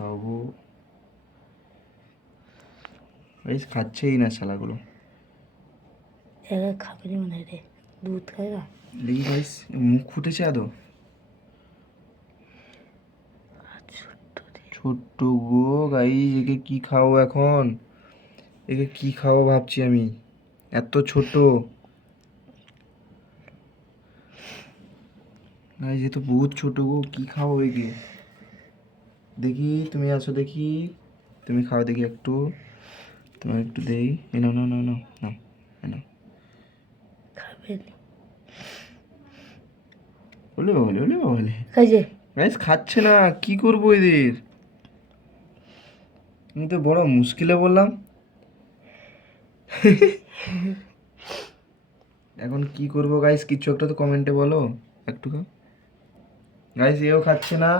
খাওয়াবো। গাইস খাচ্ছেই না শালাগুলো। এরা খাবে না মনে হয় রে, দুধ খায় না। দেখি গাইস মুখ ফুটেছে আদৌ? ছোট্ট গো গাইস, একে কি খাওয়াবো এখন? একে কি খাওয়াবো ভাবছি আমি, এত ছোট গাইস, এ তো বহুত ছোট গো, কি খাওয়াবো একে? দেখি তুমি আসো, দেখি তুমি খাও দেখি একটু, তোমার একটু দেই। এ নাও নাও নাও নাও নাও, এ নাও। খাবে না। ওলে বাবলে, ওলে বাবলে, খাইছে? গাইস খাচ্ছে না, কি করবো এদের? আমি তো বড় মুশকিলে বললাম। এখন কি করবো গাইস, কিছু একটা তো কমেন্টে বলো একটু। গাইস এও খাচ্ছে না,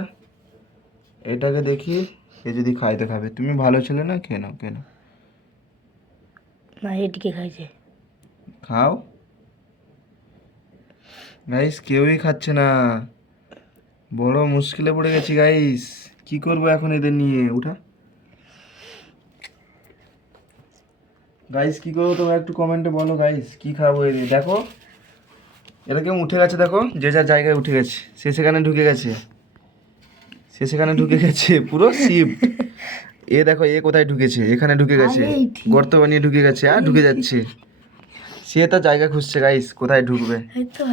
এটাকে দেখি, এ যদি খায় তো খাবে। তুমি ভালো ছেলে না, খেয়ে নাও খেয়ে নাও। না, এদিকে খাইছে। খাও গাইস, কেউই খাচ্ছে না, বড় মুশকিলে পড়ে গেছি গাইস। কি করবো এখন এদের নিয়ে? উঠা গাইস, কি করবো তোমরা একটু কমেন্টে বলো গাইস, কি খাবো এদের? দেখো এরা কেউ উঠে গেছে, দেখো যে যার জায়গায় উঠে গেছে, সে সেখানে ঢুকে গেছে, সে সেখানে ঢুকে গেছে, পুরো শিফট। এ দেখো এ কোথায় ঢুকেছে, এখানে ঢুকে গেছে, আরে ঠিক। গর্ত বানিয়ে ঢুকে গেছে আর ঢুকে যাচ্ছে। সে তার জায়গা খুঁজছে গাইস, কোথায় ঢুকবে। এই তো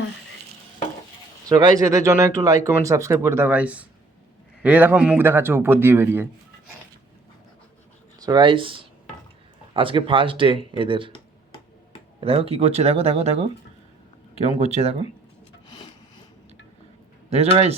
সো গাইস এদের জন্য একটু লাইক কমেন্ট সাবস্ক্রাইব করে দাও গাইস। এই দেখো মুখ দেখাচ্ছে উপর দিয়ে বেরিয়ে। সো গাইস আজকে ফার্স্ট ডে এদের, দেখো কি করছে, দেখো দেখো দেখো কেমন করছে, দেখো দেখেছো গাইস।